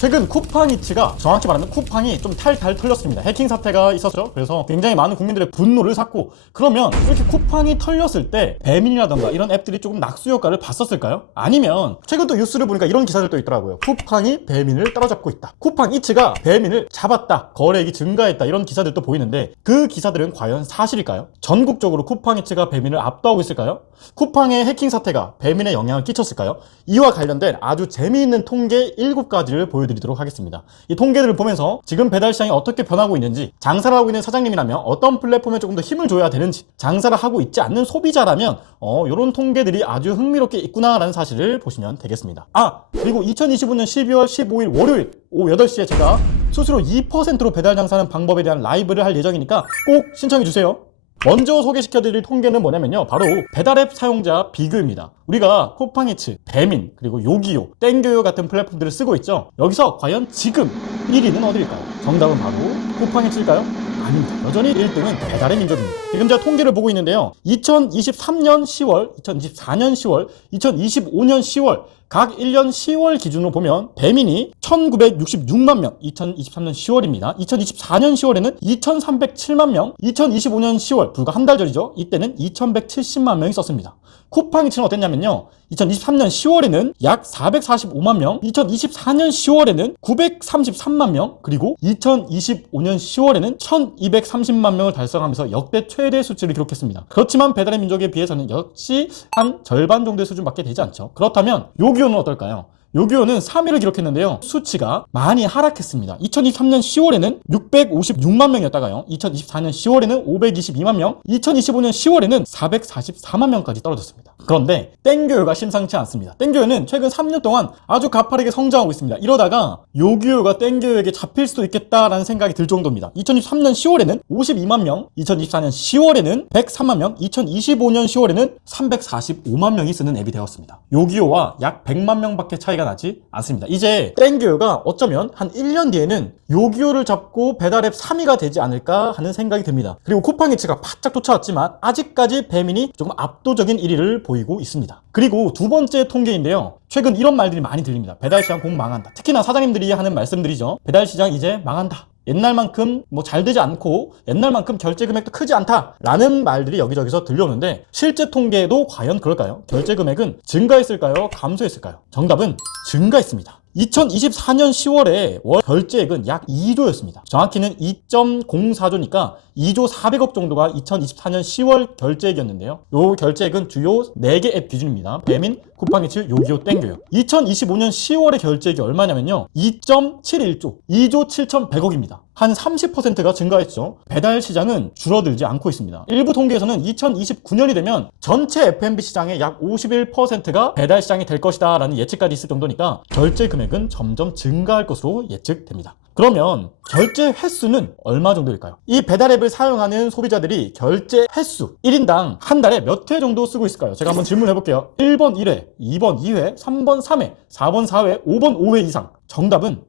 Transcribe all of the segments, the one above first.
최근 쿠팡이츠가, 정확히 말하면 쿠팡이 좀 탈탈 털렸습니다. 해킹 사태가 있었죠. 그래서 굉장히 많은 국민들의 분노를 샀고, 그러면 이렇게 쿠팡이 털렸을 때 배민이라던가 이런 앱들이 조금 낙수 효과를 봤었을까요? 아니면 최근 또 뉴스를 보니까 이런 기사들도 있더라고요. 쿠팡이 배민을 따라잡고 있다, 쿠팡이츠가 배민을 잡았다, 거래액이 증가했다, 이런 기사들도 보이는데 그 기사들은 과연 사실일까요? 전국적으로 쿠팡이츠가 배민을 압도하고 있을까요? 쿠팡의 해킹 사태가 배민에 영향을 끼쳤을까요? 이와 관련된 아주 재미있는 통계 7가지를 보여드리도록 하겠습니다. 이 통계들을 보면서 지금 배달 시장이 어떻게 변하고 있는지, 장사를 하고 있는 사장님이라면 어떤 플랫폼에 조금 더 힘을 줘야 되는지, 장사를 하고 있지 않는 소비자라면 이런 통계들이 아주 흥미롭게 있구나라는 사실을 보시면 되겠습니다. 그리고 2025년 12월 15일 월요일 오후 8시에 제가 스스로 2%로 배달 장사하는 방법에 대한 라이브를 할 예정이니까 꼭 신청해주세요. 먼저 소개시켜드릴 통계는 뭐냐면요, 바로 배달앱 사용자 비교입니다. 우리가 쿠팡이츠, 배민, 그리고 요기요, 땡겨요 같은 플랫폼들을 쓰고 있죠. 여기서 과연 지금 1위는 어디일까요? 정답은 바로 쿠팡이츠일까요? 아닙니다. 여전히 1등은 배달의 민족입니다. 지금 제가 통계를 보고 있는데요, 2023년 10월, 2024년 10월, 2025년 10월 각 1년 10월 기준으로 보면 배민이 1966만 명, 2023년 10월입니다. 2024년 10월에는 2307만 명, 2025년 10월, 불과 한 달 전이죠. 이때는 2170만 명이 썼습니다. 쿠팡이츠는 어땠냐면요, 2023년 10월에는 약 445만 명, 2024년 10월에는 933만 명, 그리고 2025년 10월에는 1230만 명을 달성하면서 역대 최대 수치를 기록했습니다. 그렇지만 배달의 민족에 비해서는 역시 한 절반 정도의 수준밖에 되지 않죠. 그렇다면 요기요는 어떨까요? 요기요는 3위를 기록했는데요, 수치가 많이 하락했습니다. 2023년 10월에는 656만 명이었다가요, 2024년 10월에는 522만 명, 2025년 10월에는 444만 명까지 떨어졌습니다. 그런데 땡겨요가 심상치 않습니다. 땡겨요는 최근 3년 동안 아주 가파르게 성장하고 있습니다. 이러다가 요기요가 땡겨요에게 잡힐 수도 있겠다라는 생각이 들 정도입니다. 2023년 10월에는 52만 명, 2024년 10월에는 103만 명, 2025년 10월에는 345만 명이 쓰는 앱이 되었습니다. 요기요와 약 100만 명밖에 차이가 나지 않습니다. 이제 땡겨요가 어쩌면 한 1년 뒤에는 요기요를 잡고 배달앱 3위가 되지 않을까 하는 생각이 듭니다. 그리고 쿠팡이츠가 바짝 쫓아왔지만 아직까지 배민이 조금 압도적인 1위를 보이고 있습니다. 그리고 두 번째 통계인데요, 최근 이런 말들이 많이 들립니다. 배달시장 곧 망한다. 특히나 사장님들이 하는 말씀들이죠. 배달시장 이제 망한다, 옛날만큼 잘 되지 않고 옛날만큼 결제 금액도 크지 않다 라는 말들이 여기저기서 들려오는데, 실제 통계에도 과연 그럴까요? 결제 금액은 증가했을까요? 감소했을까요? 정답은 증가했습니다. 2024년 10월에 월 결제액은 약 2조였습니다. 정확히는 2.04조니까 2조 400억 정도가 2024년 10월 결제액이었는데요. 이 결제액은 주요 4개 앱 기준입니다. 배민, 쿠팡이츠, 요기요, 땡겨요. 2025년 10월의 결제액이 얼마냐면요, 2.71조, 2조 7,100억입니다. 한 30%가 증가했죠. 배달 시장은 줄어들지 않고 있습니다. 일부 통계에서는 2029년이 되면 전체 F&B 시장의 약 51%가 배달 시장이 될 것이다 라는 예측까지 있을 정도니까 결제 금액은 점점 증가할 것으로 예측됩니다. 그러면 결제 횟수는 얼마 정도일까요? 이 배달 앱을 사용하는 소비자들이 결제 횟수 1인당 한 달에 몇 회 정도 쓰고 있을까요? 제가 한번 질문해 볼게요. 1번 1회, 2번 2회, 3번 3회, 4번 4회, 5번 5회 이상. 정답은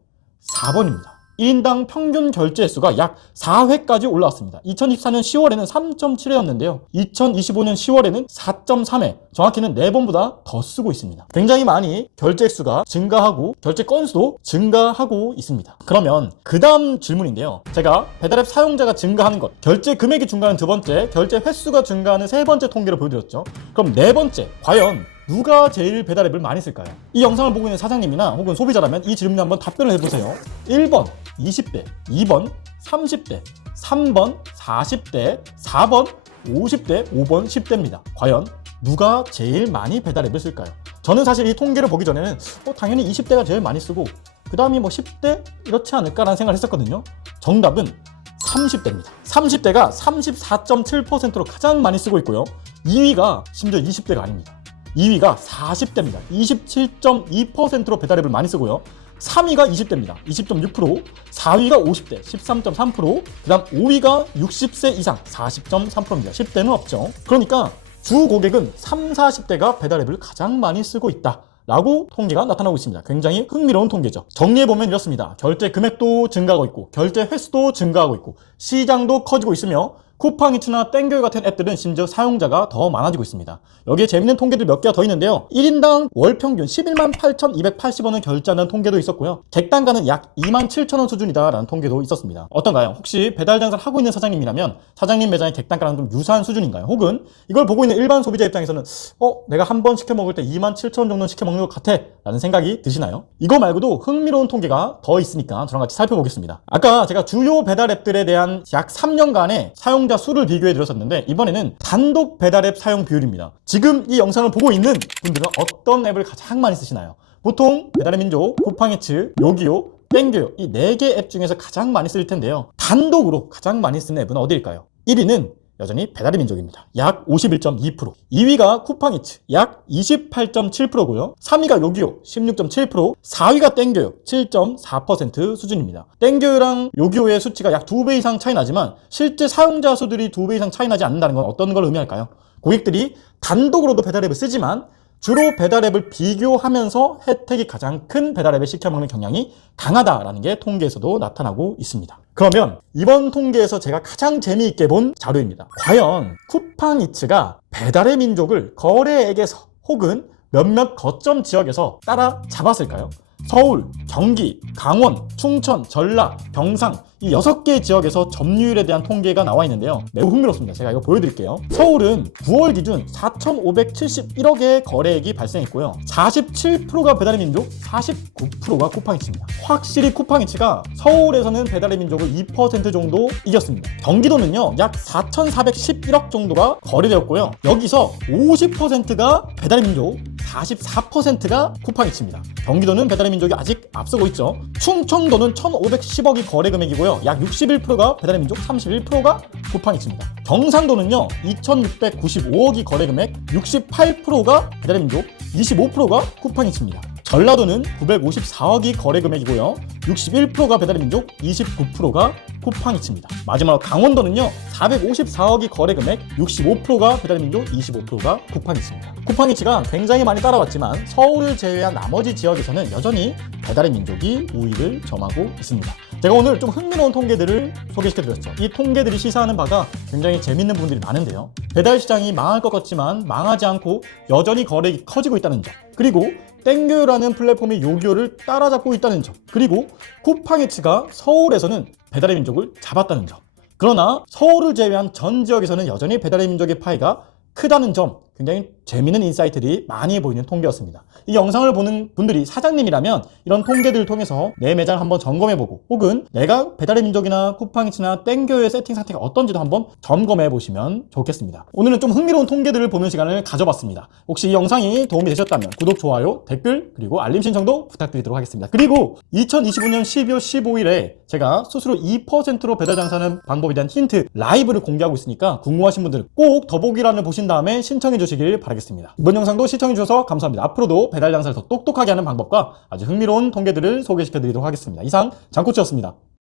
4번입니다. 1인당 평균 결제 횟수가 약 4회까지 올라왔습니다. 2024년 10월에는 3.7회였는데요. 2025년 10월에는 4.3회, 정확히는 4번보다 더 쓰고 있습니다. 굉장히 많이 결제 횟수가 증가하고 결제 건수도 증가하고 있습니다. 그러면 그 다음 질문인데요, 제가 배달앱 사용자가 증가하는 것, 결제 금액이 증가하는 두 번째, 결제 횟수가 증가하는 세 번째 통계를 보여드렸죠. 그럼 네 번째, 과연 누가 제일 배달앱을 많이 쓸까요? 이 영상을 보고 있는 사장님이나 혹은 소비자라면 이 질문에 한번 답변을 해보세요. 1번 20대, 2번 30대, 3번 40대, 4번 50대, 5번 10대입니다. 과연 누가 제일 많이 배달앱을 쓸까요? 저는 사실 이 통계를 보기 전에는 당연히 20대가 제일 많이 쓰고 그 다음이 10대 이렇지 않을까라는 생각을 했었거든요. 정답은 30대입니다. 30대가 34.7%로 가장 많이 쓰고 있고요. 2위가 심지어 20대가 아닙니다. 2위가 40대입니다. 27.2%로 배달앱을 많이 쓰고요. 3위가 20대입니다. 20.6%, 4위가 50대, 13.3%, 그 다음 5위가 60세 이상, 40.3%입니다. 10대는 없죠. 그러니까 주 고객은 3, 40대가 배달앱을 가장 많이 쓰고 있다 라고 통계가 나타나고 있습니다. 굉장히 흥미로운 통계죠. 정리해보면 이렇습니다. 결제 금액도 증가하고 있고 결제 횟수도 증가하고 있고 시장도 커지고 있으며 쿠팡이츠나 땡겨요 같은 앱들은 심지어 사용자가 더 많아지고 있습니다. 여기에 재밌는 통계들 몇 개가 더 있는데요. 1인당 월 평균 11만 8,280원을 결제하는 통계도 있었고요. 객단가는 약 2만 7천원 수준이다라는 통계도 있었습니다. 어떤가요? 혹시 배달 장사를 하고 있는 사장님이라면 사장님 매장의 객단가랑 좀 유사한 수준인가요? 혹은 이걸 보고 있는 일반 소비자 입장에서는 내가 한 번 시켜 먹을 때 2만 7천원 정도 시켜 먹는 것 같아 라는 생각이 드시나요? 이거 말고도 흥미로운 통계가 더 있으니까 저랑 같이 살펴보겠습니다. 아까 제가 주요 배달 앱들에 대한 약 3년간의 사용자 수를 비교해 드렸었는데, 이번에는 단독 배달 앱 사용 비율입니다. 지금 이 영상을 보고 있는 분들은 어떤 앱을 가장 많이 쓰시나요? 보통 배달의 민족, 쿠팡이츠, 요기요, 땡겨요 이 4개 앱 중에서 가장 많이 쓸 텐데요. 단독으로 가장 많이 쓰는 앱은 어디일까요? 1위는 여전히 배달의 민족입니다. 약 51.2%. 2위가 쿠팡이츠 약 28.7%고요. 3위가 요기요 16.7%, 4위가 땡겨요 7.4% 수준입니다. 땡겨요랑 요기요의 수치가 약 2배 이상 차이 나지만 실제 사용자 수들이 2배 이상 차이 나지 않는다는 건 어떤 걸 의미할까요? 고객들이 단독으로도 배달앱을 쓰지만 주로 배달앱을 비교하면서 혜택이 가장 큰 배달앱에 시켜먹는 경향이 강하다라는 게 통계에서도 나타나고 있습니다. 그러면 이번 통계에서 제가 가장 재미있게 본 자료입니다. 과연 쿠팡이츠가 배달의 민족을 거래액에서 혹은 몇몇 거점 지역에서 따라잡았을까요? 서울, 경기, 강원, 충천, 전라, 경상 이 6개 지역에서 점유율에 대한 통계가 나와 있는데요. 매우 흥미롭습니다. 제가 이거 보여드릴게요. 서울은 9월 기준 4,571억의 거래액이 발생했고요. 47%가 배달의 민족, 49%가 쿠팡이츠입니다. 확실히 쿠팡이츠가 서울에서는 배달의 민족을 2% 정도 이겼습니다. 경기도는요, 약 4,411억 정도가 거래되었고요. 여기서 50%가 배달의 민족, 44%가 쿠팡이츠입니다. 경기도는 배달의 민족이 아직 앞서고 있죠. 충청도는 1,510억이 거래 금액이고요. 약 61%가 배달의 민족, 31%가 쿠팡이츠입니다. 경상도는요 2,695억이 거래 금액, 68%가 배달의 민족, 25%가 쿠팡이츠입니다. 전라도는 954억이 거래 금액이고요. 61%가 배달의 민족, 29%가 쿠팡이츠입니다. 마지막으로 강원도는요 454억이 거래 금액, 65%가 배달의 민족, 25%가 쿠팡이츠입니다. 쿠팡이츠가 굉장히 많이 따라왔지만 서울을 제외한 나머지 지역에서는 여전히 배달의 민족이 우위를 점하고 있습니다. 제가 오늘 좀 흥미로운 통계들을 소개시켜드렸죠. 이 통계들이 시사하는 바가 굉장히 재밌는 부분들이 많은데요. 배달 시장이 망할 것 같지만 망하지 않고 여전히 거래액이 커지고 있다는 점, 그리고 땡겨요라는 플랫폼이 요기요를 따라잡고 있다는 점, 그리고 쿠팡이츠가 서울에서는 배달의 민족을 잡았다는 점, 그러나 서울을 제외한 전 지역에서는 여전히 배달의 민족의 파이가 크다는 점, 굉장히 재미있는 인사이트들이 많이 보이는 통계였습니다. 이 영상을 보는 분들이 사장님이라면 이런 통계들을 통해서 내 매장을 한번 점검해보고, 혹은 내가 배달의 민족이나 쿠팡이츠나 땡겨요의 세팅 상태가 어떤지도 한번 점검해 보시면 좋겠습니다. 오늘은 좀 흥미로운 통계들을 보는 시간을 가져봤습니다. 혹시 이 영상이 도움이 되셨다면 구독, 좋아요, 댓글, 그리고 알림 신청도 부탁드리도록 하겠습니다. 그리고 2025년 12월 15일에 제가 스스로 2%로 배달 장사하는 방법에 대한 힌트 라이브를 공개하고 있으니까 궁금하신 분들 꼭 더보기란을 보신 다음에 신청해 주시길 바라겠습니다. 이번 영상도 시청해 주셔서 감사합니다. 앞으로도 배달 장사를 더 똑똑하게 하는 방법과 아주 흥미로운 통계들을 소개시켜 드리도록 하겠습니다. 이상 장코치였습니다.